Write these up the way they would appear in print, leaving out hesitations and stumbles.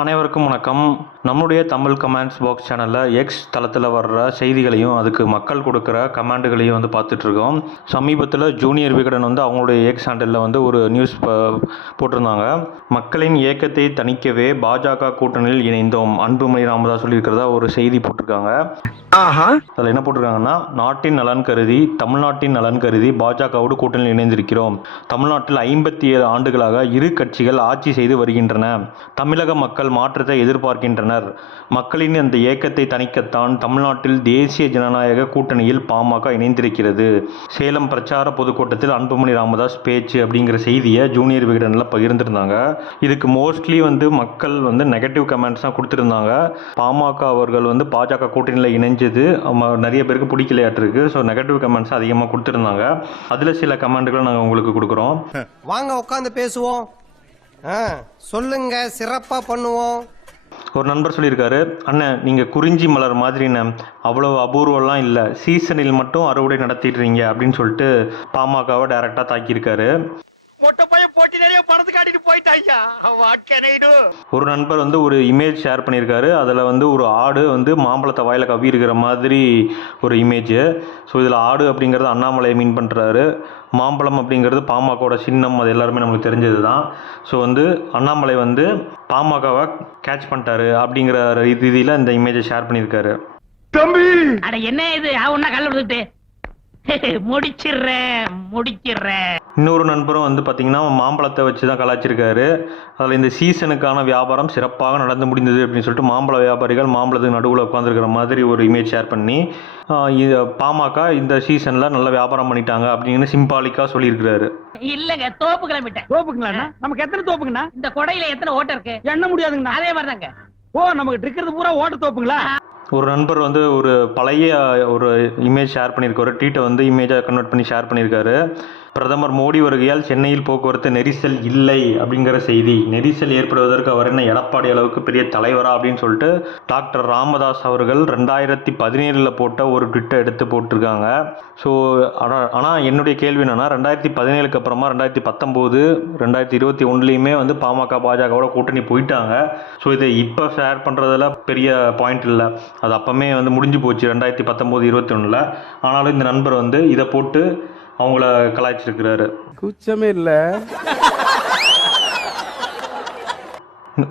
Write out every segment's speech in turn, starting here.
அனைவருக்கும் வணக்கம். நம்முடைய தமிழ் கமெண்ட்ஸ் பாக்ஸ் சேனலில் எக்ஸ் தளத்தில் வர்ற செய்திகளையும் அதுக்கு மக்கள் கொடுக்குற கமெண்ட்டுகளையும் பார்த்துட்ருக்கோம். சமீபத்தில் ஜூனியர் விகடன் அவங்களுடைய எக்ஸ் ஹேண்டலில் ஒரு நியூஸ் போட்டிருந்தாங்க. மக்களின் ஏக்கத்தை தணிக்கவே பாஜக கூட்டணியில் இணைந்தோம் அன்புமணி ராமதாஸ் சொல்லியிருக்கிறதா ஒரு செய்தி போட்டிருக்காங்க. அதில் என்ன போட்டிருக்காங்கன்னா, நாட்டின் நலன் கருதி தமிழ்நாட்டின் நலன் கருதி பாஜகவோடு கூட்டணியில் இணைந்திருக்கிறோம். தமிழ்நாட்டில் 57 ஆண்டுகளாக இரு கட்சிகள் ஆட்சி செய்து வருகின்றன. தமிழக மக்கள் மாற்றத்தை எதிர்பார்க்கின்றனர். மக்களின் அந்த ஏக்கத்தை தணிக்கத்தான் தமிழ்நாட்டில் தேசிய ஜனநாயக கூட்டணியில் பாமக இணைந்திருக்கிறது. சேலம் பிரச்சார பொதுக்கூட்டத்தில் அன்புமணி ராமதாஸ் பேச்சு அப்படிங்கிற செய்தியை ஜூனியர் விகடனில் பகிர்ந்திருந்தாங்க. இதுக்கு மோஸ்ட்லி மக்கள் நெகட்டிவ் கமெண்ட்ஸ் தான் கொடுத்துருந்தாங்க. பாமக அவர்கள் பாஜக கூட்டணியில் இணைஞ்சது நிறைய பேருக்கு பிடிக்கலையாட்டிருக்கு. ஸோ நெகட்டிவ் கமெண்ட்ஸ் அதிகமாக கொடுத்துருந்தாங்க. அதில் சில கமெண்ட்டுகளை நாங்கள் உங்களுக்கு கொடுக்குறோம். வாங்க உட்காந்து பேசுவோம். சொல்லுங்க, சிறப்பா பண்ணுவோம். ஒரு நண்பர் சொல்லியிருக்காரு, அண்ணன் நீங்கள் குறிஞ்சி மலர் மாதிரின்னு அவ்வளோ அபூர்வம்லாம் இல்லை, சீசனில் மட்டும் அறுவடை நடத்திடுறீங்க அப்படின்னு சொல்லிட்டு பாமகவை டைரக்டாக தாக்கியிருக்காரு. ஒரு நண்பர் ஒரு இமேஜ் ஷேர் பண்ணியிருக்காரு. அதில் ஒரு ஆடு மாம்பழத்தை வாயில் கவ்வி இருக்கிற மாதிரி ஒரு இமேஜ். ஸோ இதில் ஆடு அப்படிங்கிறது அண்ணாமலையை மீன் பண்ணுறாரு. மாம்பழம் அப்படிங்கிறது பாமகவோட சின்னம், அது எல்லாருமே நம்மளுக்கு தெரிஞ்சது தான். ஸோ அண்ணாமலை பாமகவை கேட்ச் பண்ணிட்டாரு அப்படிங்கிற ரீதியில் இந்த இமேஜை ஷேர் பண்ணியிருக்காரு. தம்பி என்ன இது கல்ல விட்டுட்டு முடிச்சிடுறேன். இன்னொரு நண்பரும் பார்த்தீங்கன்னா மாம்பழத்தை வச்சு தான் கலாச்சிருக்காரு. அதில் இந்த சீசனுக்கான வியாபாரம் சிறப்பாக நடந்து முடிந்தது அப்படின்னு சொல்லிட்டு மாம்பழ வியாபாரிகள் மாம்பழத்துக்கு நடுவில் உட்காந்துருக்கிற மாதிரி ஒரு இமேஜ் ஷேர் பண்ணி பாமக இந்த சீசனில் நல்ல வியாபாரம் பண்ணிட்டாங்க அப்படின்னு சிம்பாலிக்காக சொல்லியிருக்கிறாரு. இல்லங்க, தோப்பு கிளம்பிட்டேன். தோப்புங்களா? நமக்கு எத்தனை தோப்புங்கண்ணா? இந்த கொடையில எத்தனை ஓட்ட இருக்கு எண்ண முடியாதுங்கண்ணா. அதே மாதிரி தாங்க. ஓ, நமக்கு இருக்கிறது பூரா ஓட்ட தோப்புங்களா? ஒரு நண்பர் ஒரு பழைய ஒரு இமேஜ் ஷேர் பண்ணியிருக்காரு. ட்வீட்டை இமேஜாக கன்வெர்ட் பண்ணி ஷேர் பண்ணியிருக்காரு. பிரதமர் மோடி வருகையால் சென்னையில் போக்குவரத்து நெரிசல் இல்லை அப்படிங்கிற செய்தி. நெரிசல் ஏற்படுவதற்கு அவர் என்ன எடப்பாடி அளவுக்கு பெரிய தலைவரா அப்படின்னு சொல்லிட்டு டாக்டர் ராமதாஸ் அவர்கள் 2017 போட்ட ஒரு ட்விட்டை எடுத்து போட்டிருக்காங்க. ஸோ ஆனால் என்னுடைய கேள்வி என்னென்னா, 2017 அப்புறமா 2019, 2021 பாமக பாஜகவோட கூட்டணி போயிட்டாங்க. ஸோ இதை இப்போ ஷேர் பண்ணுறதுல பெரிய பாயிண்ட் இல்லை. அது அப்போமே முடிஞ்சு போச்சு 2019, 2021. ஆனாலும் இந்த நண்பர் இதை போட்டு அவங்கள கலாய்ச்சிருக்கிறாரு. குச்சமே இல்ல.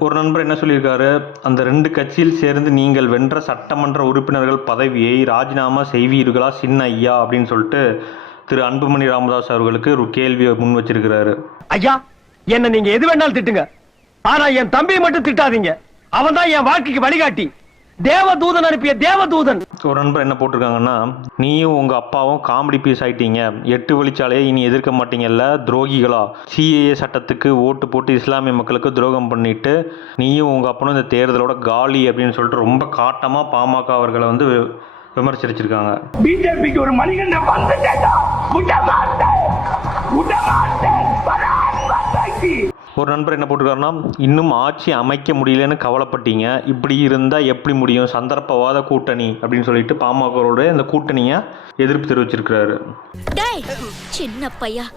ஒரு நண்பர் என்ன சொல்லியிருக்காரு, அந்த 2 கட்சியில் சேர்ந்து நீங்கள் வென்ற சட்டமன்ற உறுப்பினர்கள் பதவியை ராஜினாமா செய்வீர்களா சின்ன ஐயா அப்படின்னு சொல்லிட்டு திரு அன்புமணி ராமதாஸ் அவர்களுக்கு ஒரு கேள்வியை முன் வச்சிருக்கிறாரு. ஐயா, என்ன நீங்க எது வேணாலும் திட்டுங்க, ஆனா என் தம்பியை மட்டும் திட்டாதீங்க. அவன் தான் என் வாழ்க்கைக்கு வழிகாட்டி, தேவதூதன் அனுப்பிய தேவதூதன். ஒரு நண்பர் என்ன போட்டிருக்காங்கன்னா, நீயும் உங்க அப்பாவும் காமெடி பீஸ் ஆயிட்டீங்க. 8 வழிச்சாலையை இனி எதிர்க்க மாட்டீங்கல்ல துரோகிகளா. சிஏஏ சட்டத்துக்கு ஓட்டு போட்டு இஸ்லாமிய மக்களுக்கு துரோகம் பண்ணிட்டு நீயும் உங்க அப்பனும் இந்த தேர்தலோட காலி அப்படின்னு சொல்லிட்டு ரொம்ப காட்டமா பாமக அவர்களை விமர்சிச்சிருக்காங்க. பிஜேபிக்கு ஒரு மணிகண்ட ஒரு நண்பர் என்ன போட்டிருக்காருன்னா, இன்னும் ஆட்சி அமைக்க முடியலன்னு கவலைப்பட்டீங்க, இப்படி இருந்தால் எப்படி முடியும், சந்தர்ப்பவாத கூட்டணி அப்படின்னு சொல்லிட்டு பாமகவோட இந்த கூட்டணியை எதிர்ப்பு தெரிவிச்சிருக்கிறாரு. சின்ன பையா,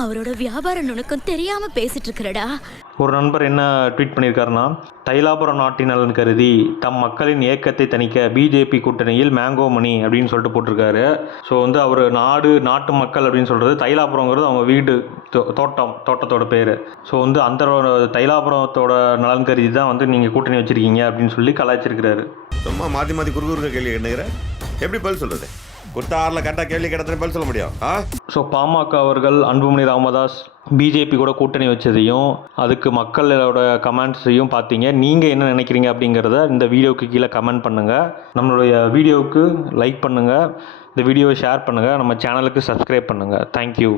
அவரோட வியாபார நுணுக்கம் தெரியாம பேசிட்டு இருக்கிறடா. ஒரு நண்பர் என்ன ட்வீட் பண்ணியிருக்காருன்னா, தைலாபுரம் நாட்டின் நலன் கருதி தம் மக்களின் ஏக்கத்தை தணிக்க பிஜேபி கூட்டணியில் மேங்கோ மணி அப்படின்னு சொல்லிட்டு போட்டிருக்காரு. ஸோ அவர் நாட்டு மக்கள் அப்படின்னு சொல்கிறது, தைலாபுரங்கிறது அவங்க வீடு தோட்டத்தோட பேர். ஸோ அந்த தைலாபுரத்தோட நலன் கருதி தான் நீங்கள் கூட்டணி வச்சுருக்கீங்க அப்படின்னு சொல்லி கலாய்ச்சிருக்கிறாரு. சும்மா மாற்றி குறுகுறு கேள்வி கேட்டுக்கிறேன், எப்படி பதில் சொல்கிறது? குத்தாரில் கரெக்டாக கேள்வி கிடத்துன்னு பதில் சொல்ல முடியும். ஸோ பாமக அவர்கள் அன்புமணி ராமதாஸ் பிஜேபி கூட கூட்டணி வச்சதையும் அதுக்கு மக்களோட கமெண்ட்ஸையும் பார்த்தீங்க. நீங்கள் என்ன நினைக்கிறீங்க அப்படிங்கிறத இந்த வீடியோவுக்கு கீழே கமெண்ட் பண்ணுங்கள். நம்மளுடைய வீடியோவுக்கு லைக் பண்ணுங்கள், இந்த வீடியோவை ஷேர் பண்ணுங்கள், நம்ம சேனலுக்கு சப்ஸ்கிரைப் பண்ணுங்கள். தேங்க்யூ.